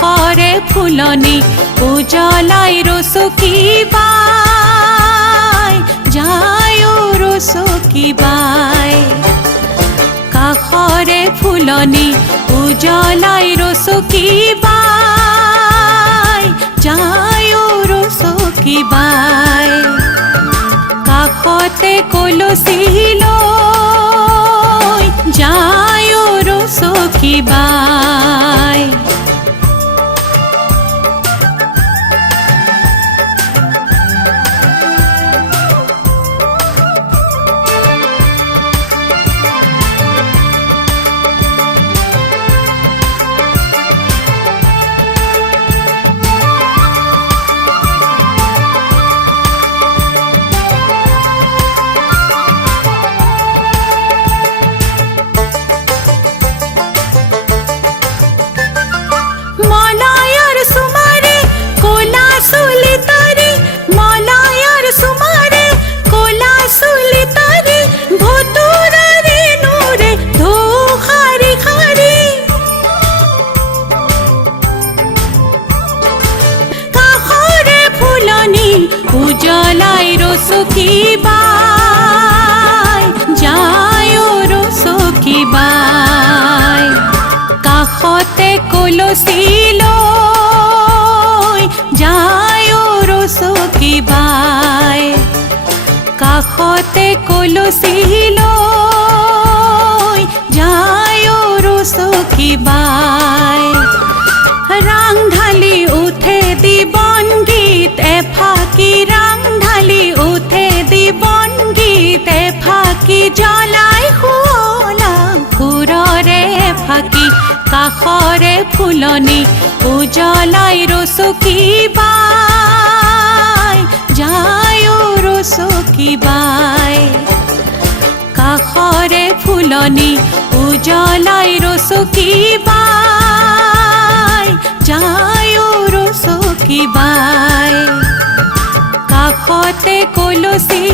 কাষৰে ফুলনি উজলাই ৰচকী বাই যায় ৰচকী বাই। কাষৰে ফুলনি উজলাই ৰচকী বাই যায় ৰচকী বাই। কাষতে কলচী লৈ যায় ৰচকী বাই। উজলাই ৰচকী বাই যায় ৰচকী বাই। কাষতে কলচী লৈ যায় ৰচকী বাই। কাষতে কলচী লৈ যায় ৰচকী বাই। ৰাং ঢালি উঠে দিবন গীত এফাকি ৰাং ঢালি উঠে দিবন গীত এফাকি জ্বলাই শুৱলা সুৰৰে ফাকি। কাষৰে ফুলনি উজলাই ৰচকী বাই যায় ৰচকী বাই। কাষৰে ফুলনি উজলাই ৰচকী বাই যায় ৰচকী বাই। কাষতে কলচী